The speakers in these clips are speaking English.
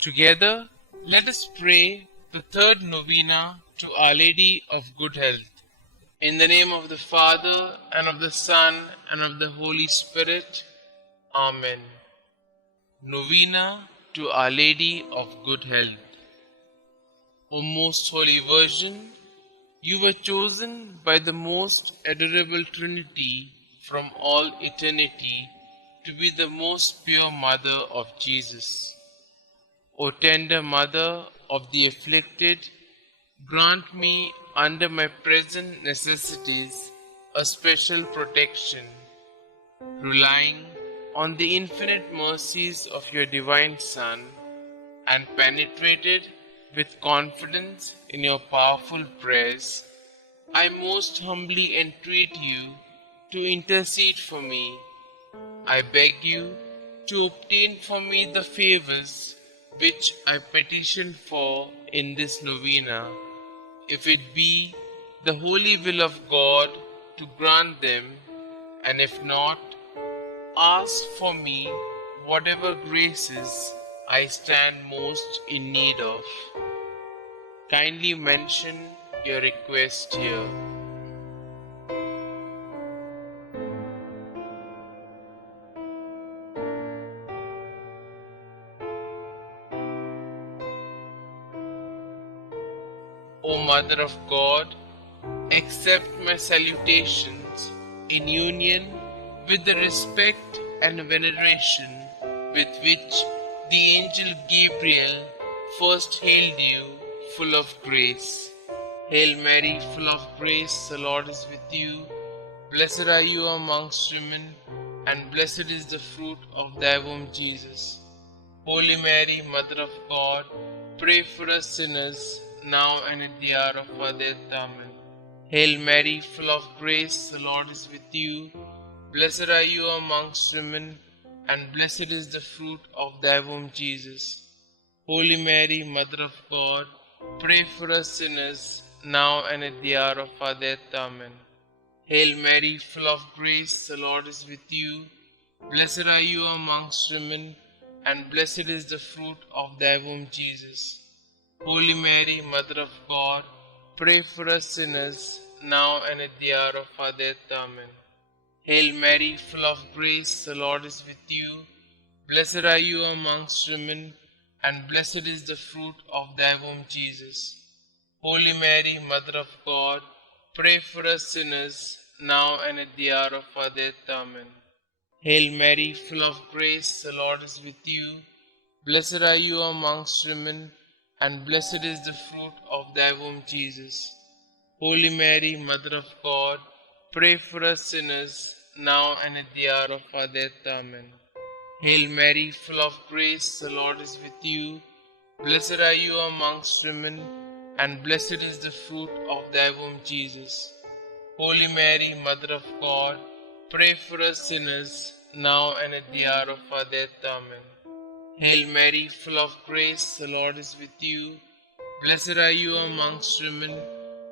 Together, let us pray the third novena to Our Lady of Good Health. In the name of the Father, and of the Son, and of the Holy Spirit. Amen. Novena to Our Lady of Good Health. O most Holy Virgin, you were chosen by the most adorable Trinity from all eternity to be the most pure Mother of Jesus. O tender Mother of the afflicted, grant me under my present necessities a special protection, relying on the infinite mercies of your divine Son, and penetrated with confidence in your powerful prayers, I most humbly entreat you to intercede for me. I beg you to obtain for me the favors which I petition for in this novena, if it be the holy will of God to grant them, and if not, ask for me whatever graces I stand most in need of. Kindly mention your request here. O Mother of God, accept my salutations in union with the respect and veneration with which the angel Gabriel first hailed you, full of grace. Hail Mary, full of grace, the Lord is with you. Blessed are you amongst women, and blessed is the fruit of thy womb, Jesus. Holy Mary, Mother of God, pray for us sinners, now and at the hour of our death. Amen. Hail Mary, full of grace, the Lord is with you. Blessed are you amongst women, and blessed is the fruit of thy womb, Jesus. Holy Mary, Mother of God, pray for us sinners, now and at the hour of our death. Amen. Hail Mary, full of grace, the Lord is with you. Blessed are you amongst women, and blessed is the fruit of thy womb, Jesus. Holy Mary, Mother of God, pray for us sinners, now and at the hour of our death. Amen. Hail Mary, full of grace, the Lord is with you. Blessed are you amongst women, and blessed is the fruit of thy womb, Jesus. Holy Mary, Mother of God, pray for us sinners, now and at the hour of our death. Amen. Hail Mary, full of grace, the Lord is with you. Blessed are you amongst women, and blessed is the fruit of thy womb, Jesus. Holy Mary, Mother of God, pray for us sinners, now and at the hour of our death. Amen. Hail Mary, full of grace, the Lord is with you. Blessed are you amongst women, and blessed is the fruit of thy womb, Jesus. Holy Mary, Mother of God, pray for us sinners, now and at the hour of our death. Amen. Hail Mary, full of grace, the Lord is with you. Blessed are you amongst women,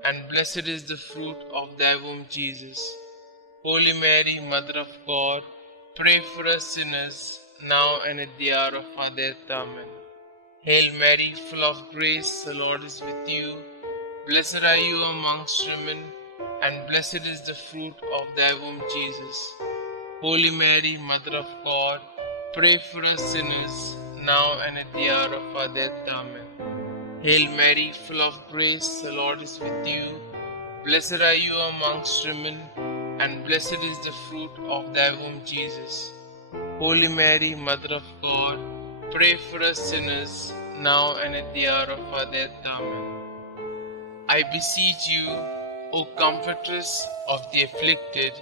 and blessed is the fruit of thy womb, Jesus. Holy Mary, Mother of God, pray for us sinners, now and at the hour of our death. Amen. Hail Mary, full of grace, the Lord is with you. Blessed are you amongst women, and blessed is the fruit of thy womb, Jesus. Holy Mary, Mother of God, pray for us sinners, now and at the hour of our death. Amen. Hail Mary, full of grace, the Lord is with you. Blessed are you amongst women, and blessed is the fruit of thy womb, Jesus. Holy Mary, Mother of God, pray for us sinners, now and at the hour of our death. Amen. I beseech you, O Comfortress of the afflicted,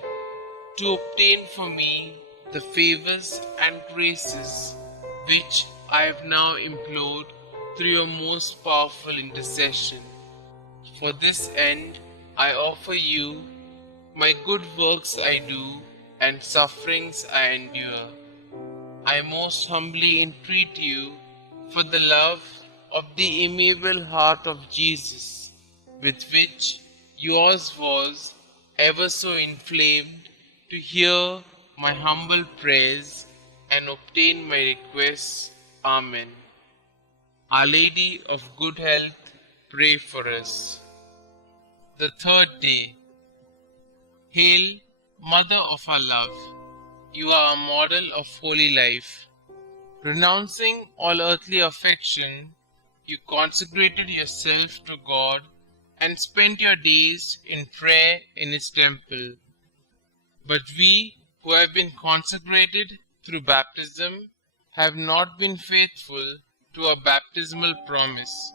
to obtain for me the favors and graces which I have now implored through your most powerful intercession. For this end, I offer you my good works I do and sufferings I endure. I most humbly entreat you for the love of the amiable heart of Jesus, with which yours was ever so inflamed, to hear my humble prayers and obtain my requests. Amen. Our Lady of Good Health, pray for us. The third day. Hail, Mother of our love, you are a model of holy life. Renouncing all earthly affection, you consecrated yourself to God and spent your days in prayer in His temple. But we, who have been consecrated through baptism, have not been faithful to our baptismal promise.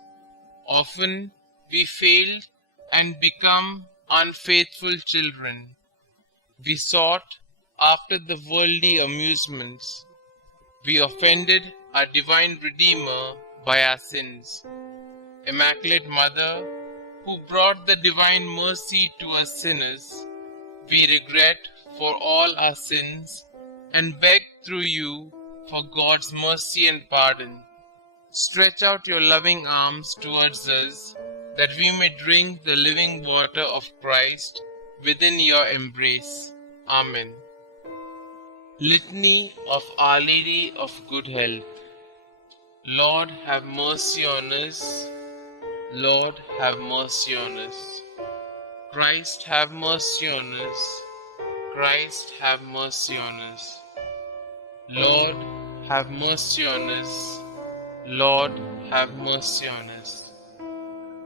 Often we failed and become unfaithful children. We sought after the worldly amusements. We offended our divine Redeemer by our sins. Immaculate Mother, who brought the divine mercy to us sinners, we regret for all our sins and beg through you for God's mercy and pardon. Stretch out your loving arms towards us, that we may drink the living water of Christ within your embrace. Amen. Litany of Our Lady of Good Health. Lord, have mercy on us. Lord, have mercy on us. Christ, have mercy on us. Christ, have mercy on us. Lord, have mercy on us. Lord, have mercy on us.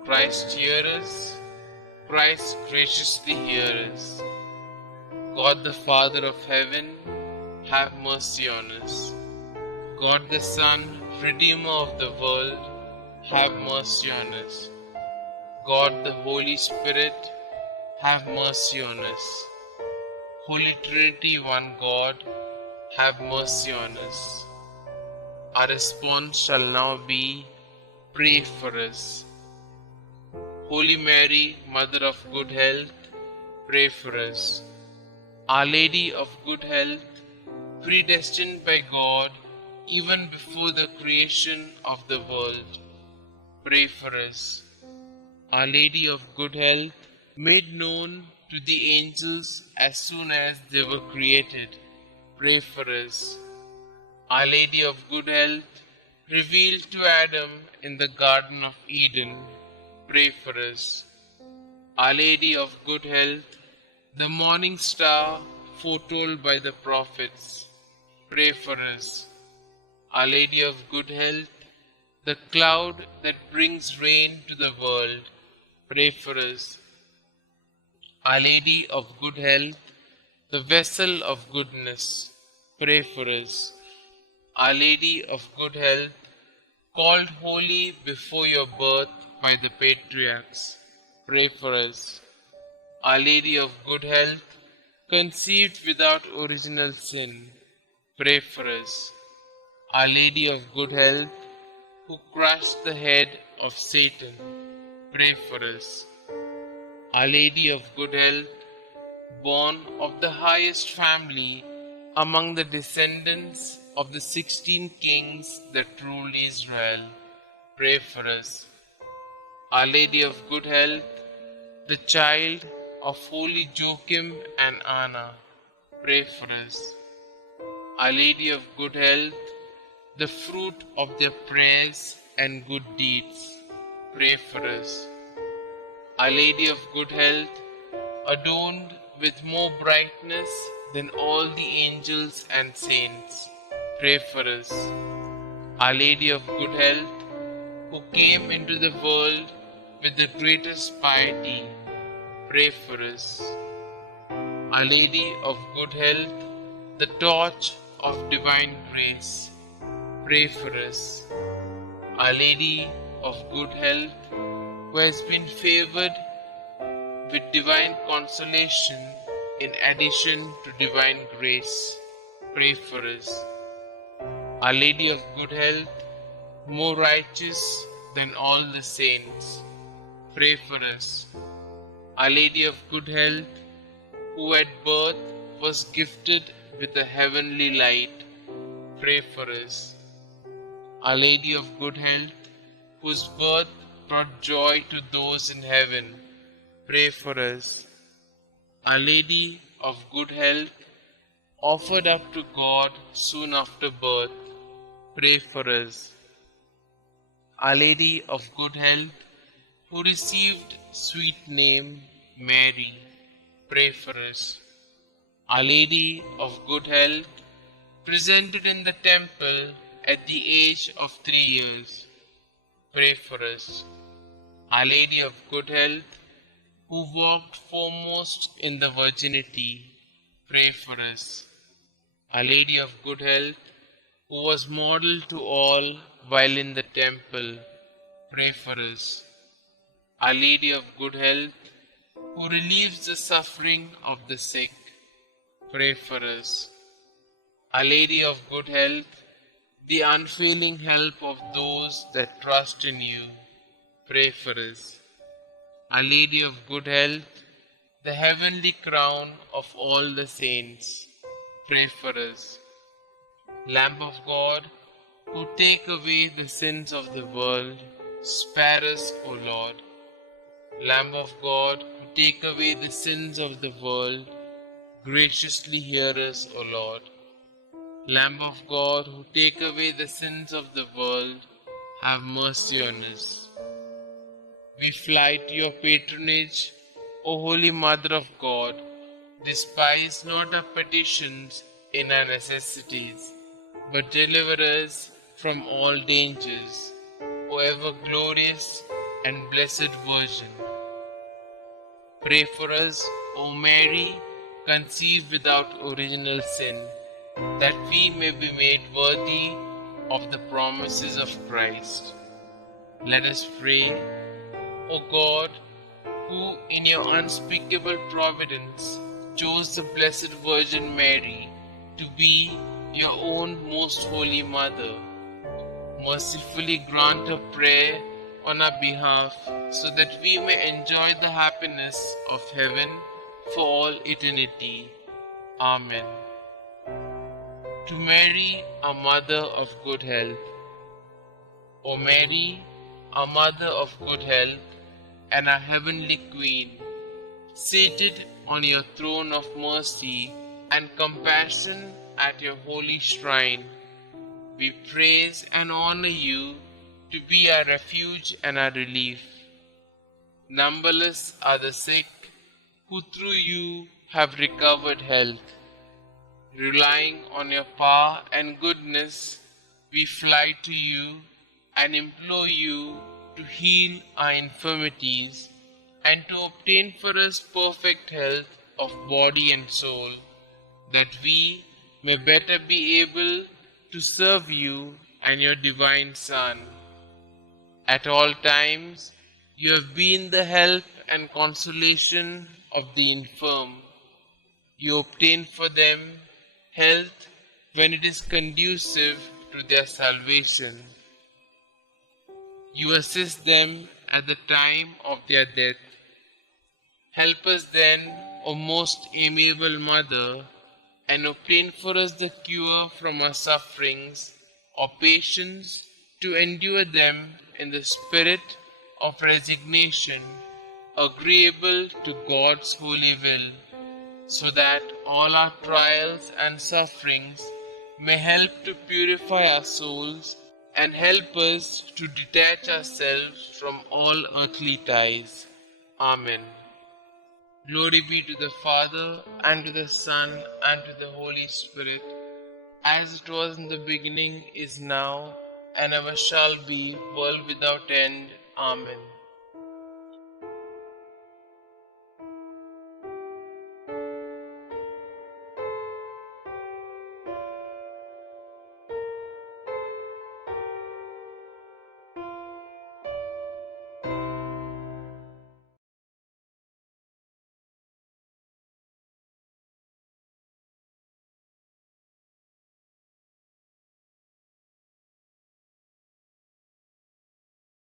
Christ, hear us. Christ, graciously hear us. God the Father of heaven, have mercy on us. God the Son, Redeemer of the world, have mercy on us. God the Holy Spirit, have mercy on us. Holy Trinity, one God, have mercy on us. Our response shall now be, pray for us. Holy Mary, Mother of Good Health, pray for us. Our Lady of Good Health, predestined by God even before the creation of the world, pray for us. Our Lady of Good Health, made known to the angels as soon as they were created, pray for us. Our Lady of Good Health, revealed to Adam in the Garden of Eden, pray for us. Our Lady of Good Health, the morning star foretold by the prophets, pray for us. Our Lady of Good Health, the cloud that brings rain to the world, pray for us. Our Lady of Good Health, the vessel of goodness, pray for us. Our Lady of Good Health, called holy before your birth by the patriarchs, pray for us. Our Lady of Good Health, conceived without original sin, pray for us. Our Lady of Good Health, who crushed the head of Satan, pray for us. Our Lady of Good Health, born of the highest family among the descendants of the 16 kings that ruled Israel, pray for us. Our Lady of Good Health, the child of holy Joachim and Anna, pray for us. Our Lady of Good Health, the fruit of their prayers and good deeds, pray for us. Our Lady of Good Health, adorned with more brightness than all the angels and saints, pray for us. Our Lady of Good Health, who came into the world with the greatest piety, pray for us. Our Lady of Good Health, the torch of divine grace, pray for us. Our Lady of Good Health, who has been favored with divine consolation in addition to divine grace, pray for us. Our Lady of Good Health, more righteous than all the saints, pray for us. Our Lady of Good Health, who at birth was gifted with a heavenly light, pray for us. Our Lady of Good Health, whose birth brought joy to those in heaven, pray for us. Our Lady of Good Health, offered up to God soon after birth, pray for us. Our Lady of Good Health, who received sweet name Mary, pray for us. Our Lady of Good Health, presented in the temple at the age of 3 years, pray for us. Our Lady of Good Health, who walked foremost in the virginity, pray for us. Our Lady of Good Health, who was model to all while in the temple, pray for us. Our Lady of Good Health, who relieves the suffering of the sick, pray for us. Our Lady of Good Health, the unfailing help of those that trust in you, pray for us. Our Lady of Good Health, the heavenly crown of all the saints, pray for us. Lamb of God, who take away the sins of the world, spare us, O Lord. Lamb of God, who take away the sins of the world, graciously hear us, O Lord. Lamb of God, who take away the sins of the world, have mercy on us. We fly to your patronage, O Holy Mother of God. Despise not our petitions in our necessities, but deliver us from all dangers, O ever glorious and blessed Virgin. Pray for us, O Mary, conceived without original sin, that we may be made worthy of the promises of Christ. Let us pray. O God, who in your unspeakable providence chose the Blessed Virgin Mary to be your own most holy Mother, mercifully grant a prayer on our behalf so that we may enjoy the happiness of heaven for all eternity. Amen. To Mary, our Mother of Good Health. O Mary, our Mother of Good Health and our Heavenly Queen, seated on your throne of mercy and compassion at your holy shrine, we praise and honor you to be our refuge and our relief. Numberless are the sick who through you have recovered health. Relying on your power and goodness, we fly to you and implore you to heal our infirmities and to obtain for us perfect health of body and soul, that we may better be able to serve you and your divine Son. At all times, you have been the help and consolation of the infirm. You obtain for them health when it is conducive to their salvation. You assist them at the time of their death. Help us then, O most amiable Mother, and obtain for us the cure from our sufferings, or patience to endure them in the spirit of resignation, agreeable to God's holy will, so that all our trials and sufferings may help to purify our souls and help us to detach ourselves from all earthly ties. Amen. Glory be to the Father, and to the Son, and to the Holy Spirit, as it was in the beginning, is now, and ever shall be, world without end. Amen.